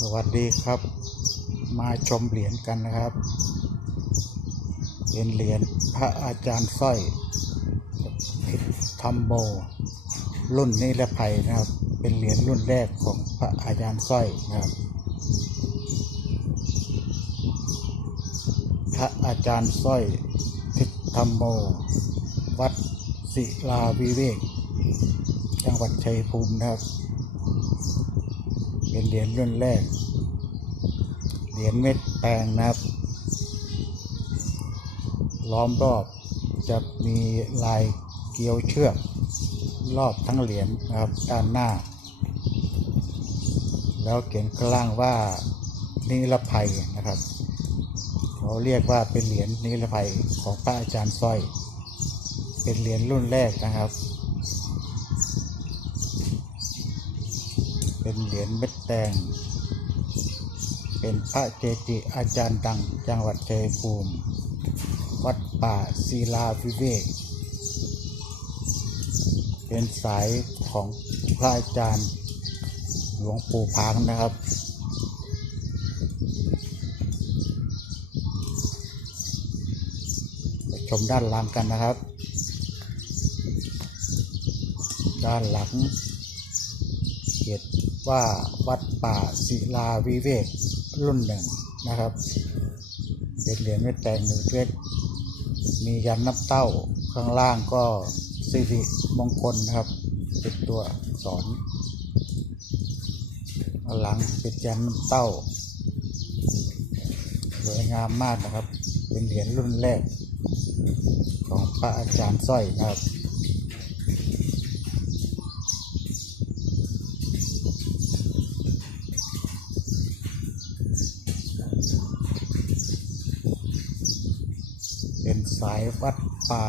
สวัสดีครับ มาชมเหรียญกันนะครับ เป็นเหรียญพระอาจารย์สร้อยผิดทัมโบ รุ่นนิรภัยนะครับ เป็นเหรียญรุ่นแรกของพระอาจารย์สร้อยนะครับ พระอาจารย์สร้อยทิศธรรมโม วัดศิลาวิเวก จังหวัดชัยภูมินะครับ เป็นเหรียญรุ่นแรก เหรียญเม็ดแปลงนะครับ ล้อมรอบจะมีลายเกลียวเชือก รอบทั้งเหรียญนะครับด้านหน้า แล้วเขียนข้างล่างว่านิรภัยนะครับ เขาเรียกว่าเป็นเหรียญนิรภัยของพระอาจารย์สร้อย เป็นเหรียญรุ่นแรกนะครับ เป็นเหรียญเม็ดแดง เป็นพระเจจิอาจารย์ดังจังหวัดชัยภูมิ วัดป่าศิลาวิเวก เป็นสายของพระอาจารย์หลวงปู่พางนะครับ ชมด้านหลังกันนะครับ ด้านหลังเขียน ว่าวัดป่าศิลาวิเวกรุ่นหนึ่งนะครับเป็นเหรียญเม็ดแตงหนึ่งเล็กมียันนับเต้าข้างล่างก็สิริมงคลนะครับเป็นตัวสอักษรข้างหลังเป็นยันนับเต้าสวยงามมากนะครับ เป็นเหรียญรุ่นแรกของพระอาจารย์สร้อยนะครับ เป็นสายวัดป่า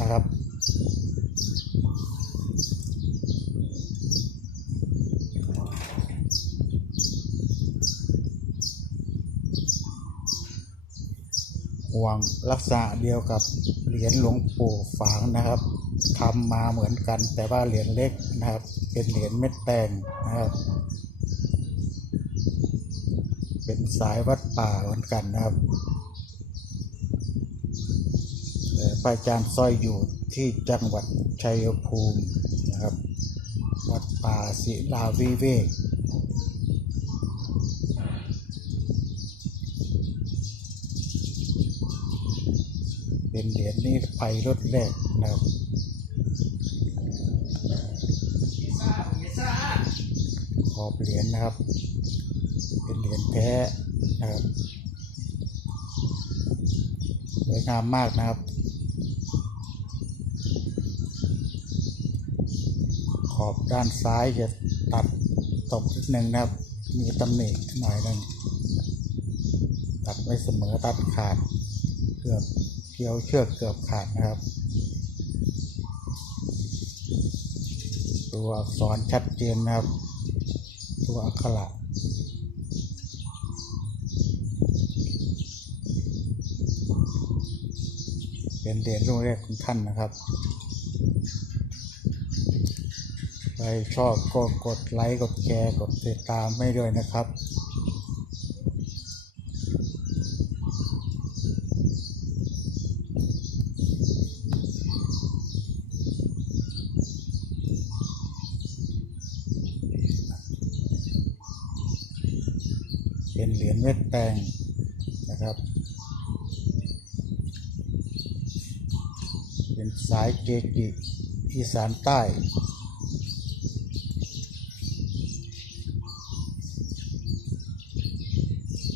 นะครับ ห่วงลักษณะเดียวกับเหรียญหลวงปู่ฝางนะครับทำมาเหมือนกันแต่ว่าเหรียญเล็กนะครับ เป็นเหรียญเม็ดแตงนะครับเป็นสายวัดป่าเหมือนกันนะครับแต่ พระอาจารย์สร้อยอยู่ที่จังหวัดชัยภูมินะครับ วัดป่าศิลาวิเวกเป็นเหรียญนี้ไปรถแรกนะครับขอบเหรียญนะครับ เป็นเหรียญแท้นะครับสวยงามมากนะครับ ขอบด้านซ้ายจะตัดตกนิดนึงนะครับ มีตำหนิหน่อยหนึงตัดไม่เสมอตัดขาดเกือบเกี่ยวเชือกเกือบขาดนะครับ ตัวอักษรชัดเจนนะครับ ตัวอักขระเป็นเหรียญรุ่นแรกของท่านนะครับ ใครชอบก็กดไลค์กดแชร์กดติดตามให้ด้วยนะครับเป็นเหรียญเม็ดแตงนะครับ เป็นสายเกจิอีสานใต้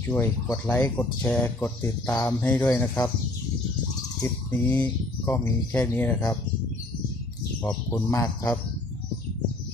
ช่วยกดไลค์กดแชร์ กดติดตามให้ด้วยนะครับ คลิปนี้ก็มีแค่นี้นะครับ ขอบคุณมากครับ